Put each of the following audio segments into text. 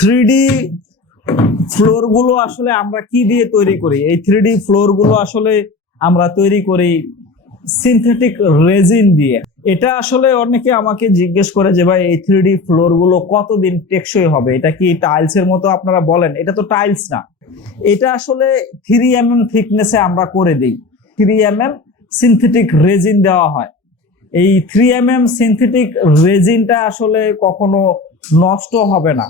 Three ফ্লোরগুলো আসলে আমরা কি দিয়ে তৈরি করি? এই থ্রি ফ্লোরগুলো আসলে আমরা তৈরি করি সিনথেটিক রেজিন দিয়ে। এটা আসলে অনেকে আমাকে জিজ্ঞেস করে যে, ভাই, এই থ্রি ফ্লোরগুলো কতদিন টেকসই হবে? এটা কি টাইলস এর মতো আপনারা বলেন? এটা তো টাইলস না। এটা আসলে থ্রি এম এম থিকনেসে আমরা করে দিই। Three M M synthetic resin দেওয়া হয়। এই থ্রি এম এম সিনথেটিক রেজিনটা আসলে কখনো নষ্ট হবে না।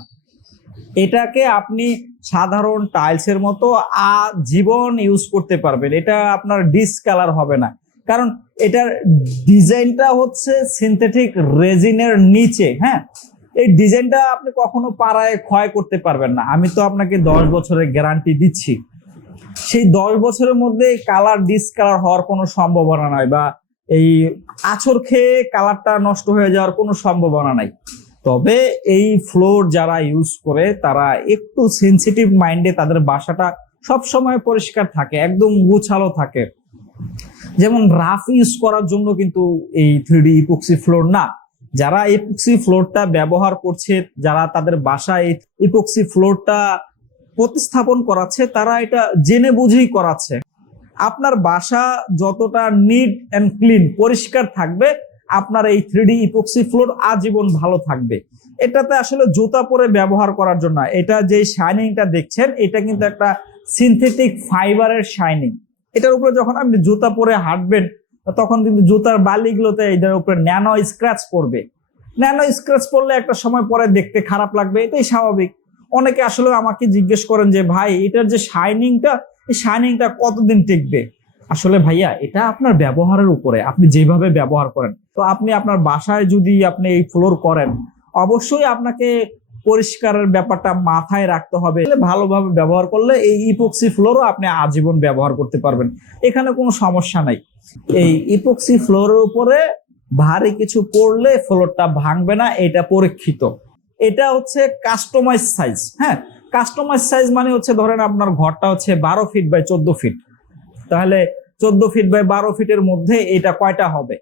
এটাকে আপনি সাধারণ টাইলসের মতো, আ, জীবন ইউজ করতে পারবেন। এটা আপনার ডিসকালার হবে না। কারণ এটার ডিজাইনটা হচ্ছে সিনথেটিক রেজিনের নিচে হ্যাঁ? এই ডিজাইনটা আপনি কখনো পাড়ায় ক্ষয় করতে পারবেন না। আমি তো আপনাকে দশ বছরের গ্যারান্টি দিচ্ছি। সেই দশ বছরের মধ্যে কালার ডিসকালার হওয়ার কোনো সম্ভাবনা নাই বা এই আছর খেয়ে কালারটা নষ্ট হয়ে যাওয়ার কোনো সম্ভাবনা নাই। তবে এই ফ্লোর যারা ইউজ করে, তারা একটু সেনসিটিভ মাইন্ডে তাদের বাসাটা সব সময় পরিষ্কার থাকে, একদম গুছালো থাকে। যেমন রাফ ইউজ করার জন্য কিন্তু এই থ্রি ইপক্সি ফ্লোর না। যারা ইপক্সি ফ্লোরটা ব্যবহার করছে, যারা তাদের বাসায় ইপক্সি ফ্লোরটা প্রতিস্থাপন করাচ্ছে, তারা এটা জেনে বুঝেই করাচ্ছে। আপনার বাসা যতটা নিট অ্যান্ড ক্লিন পরিষ্কার থাকবে আপনার এই থ্রি ইপক্সি ফ্লোর আজীবন ভালো থাকবে। এটাতে আসলে জুতা পরে ব্যবহার করার জন্য, এটা যে শাইনিংটা দেখছেন, এটা কিন্তু একটা সিনথেটিক ফাইবারের শাইনিং এটার উপরে যখন আপনি জুতা পরে হাঁটবেন, তখন কিন্তু জুতার বালিগুলোতে এটার উপরে ন্যানো স্ক্র্যাচ পড়বে। ন্যানো স্ক্র্যাচ পড়লে একটা সময় পরে দেখতে খারাপ লাগবে, এটাই স্বাভাবিক। অনেকে আসলে আমাকে জিজ্ঞেস করেন যে, ভাই, এটার যে শাইনিংটা এই শাইনিংটা কতদিন টিকবে? আসলে ভাইয়া, এটা আপনার ব্যবহারের উপরে, আপনি যেভাবে ব্যবহার করেন। তো আপনি আপনার বাসায় যদি আপনি এই ফ্লোর করেন, অবশ্যই আপনাকে পরিষ্কারের ব্যাপারটা মাথায় রাখতে হবে। ভালোভাবে ব্যবহার করলে এই ইপক্সি ফ্লোরও আপনি আজীবন ব্যবহার করতে পারবেন। এখানে কোনো সমস্যা নাই। এই ইপক্সি ফ্লোরের উপরে ভারী কিছু পড়লে ফ্লোরটা ভাঙবে না, এটা পরীক্ষিত। এটা হচ্ছে কাস্টমাইজ সাইজ হ্যাঁ? কাস্টমাইজ সাইজ মানে হচ্ছে ধরেন আপনার ঘরটা হচ্ছে বারো ফিট বাই চোদ্দ ফিট তাহলে চোদ্দ ফিট বাই বারো ফিটের মধ্যে এটা কয়টা হবে?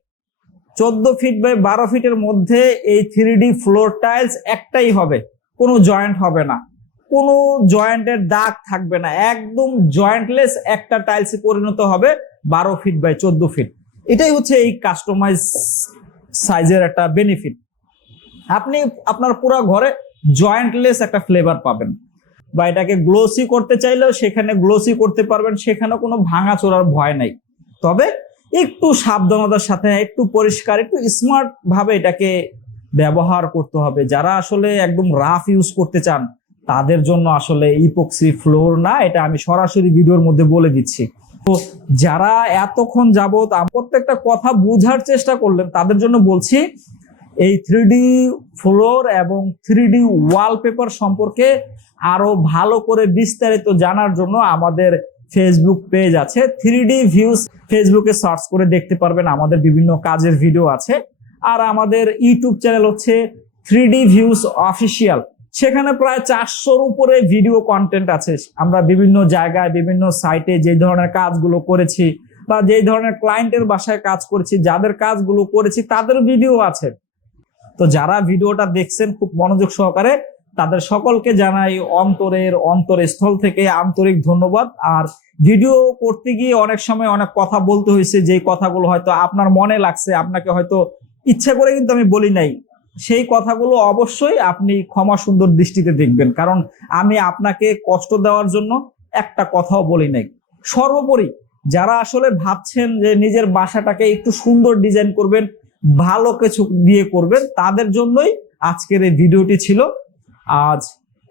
চোদ্দ ফিট বাই বারো ফিটের মধ্যে এই থ্রি ডি ফ্লোর টাইলস একটাই হবে, কোনো জয়েন্ট হবে না। কোনো জয়েন্টের দাগ থাকবে না, একদম জয়েন্টলেস একটা টাইলসে পরিণত হবে বারো ফিট বাই চোদ্দ ফিট এটাই হচ্ছে এই কাস্টমাইজ সাইজের একটা বেনিফিট আপনি আপনার পুরো ঘরে জয়েন্টলেস একটা ফ্লেভার পাবেন। বা এটাকে গ্লোসি করতে চাইলেও সেখানে গ্লোসি করতে পারবেন সেখানে কোনো ভাঙা চোরার ভয় নাই। তবে একটু সাবধানতার সাথে, একটু পরিষ্কার, একটু স্মার্ট ভাবে এটাকে ব্যবহার করতে হবে। যারা আসলে একদম রাফ ইউজ করতে চান, তাদের জন্য আসলে ইপক্সি ফ্লোর না, এটা আমি সরাসরি ভিডিওর মধ্যে বলে দিচ্ছি। তো যারা এতক্ষণ যাবত প্রত্যেকটা কথা বোঝার চেষ্টা করলেন, তাদের জন্য বলছি এই থ্রি ফ্লোর এবং থ্রি ডি ওয়ালপেপার সম্পর্কে আরও ভালো করে বিস্তারিত জানার জন্য আমাদের ফেসবুক পেজ আছে। থ্রি ডি ভিউজ ফেসবুকে সার্চ করে দেখতে পারবেন। আমাদের বিভিন্ন কাজের ভিডিও আছে। আর আমাদের ইউটিউব চ্যানেল হচ্ছে থ্রি ডি ভিউজ অফিসিয়াল সেখানে প্রায় চারশোর উপরে ভিডিও কন্টেন্ট আছে। আমরা বিভিন্ন জায়গায়, বিভিন্ন সাইটে যে ধরনের কাজগুলো করেছি বা যে ধরনের ক্লায়েন্টের বাসায় কাজ করেছি, যাদের কাজগুলো করেছি, তাদের ভিডিও আছে। তো যারা ভিডিওটা দেখছেন, খুব মনোযোগ সহকারে তাদের সকলকে জানাই অন্তরের অন্তরস্থল থেকে আন্তরিক ধন্যবাদ। আর ভিডিও করতে গিয়ে অনেক সময় অনেক কথা বলতে হয়েছে যে কথাগুলো হয়তো আপনার মনে লাগছে, আপনাকে হয়তো ইচ্ছা করে কিন্তু আমি বলি নাই। সেই কথাগুলো অবশ্যই আপনি ক্ষমা সুন্দর দৃষ্টিতে দেখবেন, কারণ আমি আপনাকে কষ্ট দেওয়ার জন্য একটা কথাও বলি নাই। সর্বোপরি যারা আসলে ভাবছেন যে নিজের বাসাটাকে একটু সুন্দর ডিজাইন করবেন ভালো কিছু দিয়ে করবেন, তাদের জন্যই আজকের এই ভিডিওটি ছিল। আজ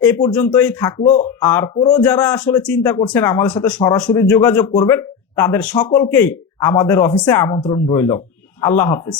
এ পর্যন্তই থাকল। আর পুরো যারা আসলে চিন্তা করছেন আমাদের সাথে সরাসরি যোগাযোগ করবেন, তাদের সকলকেই আমাদের অফিসে আমন্ত্রণ রইল। আল্লাহ হাফিজ।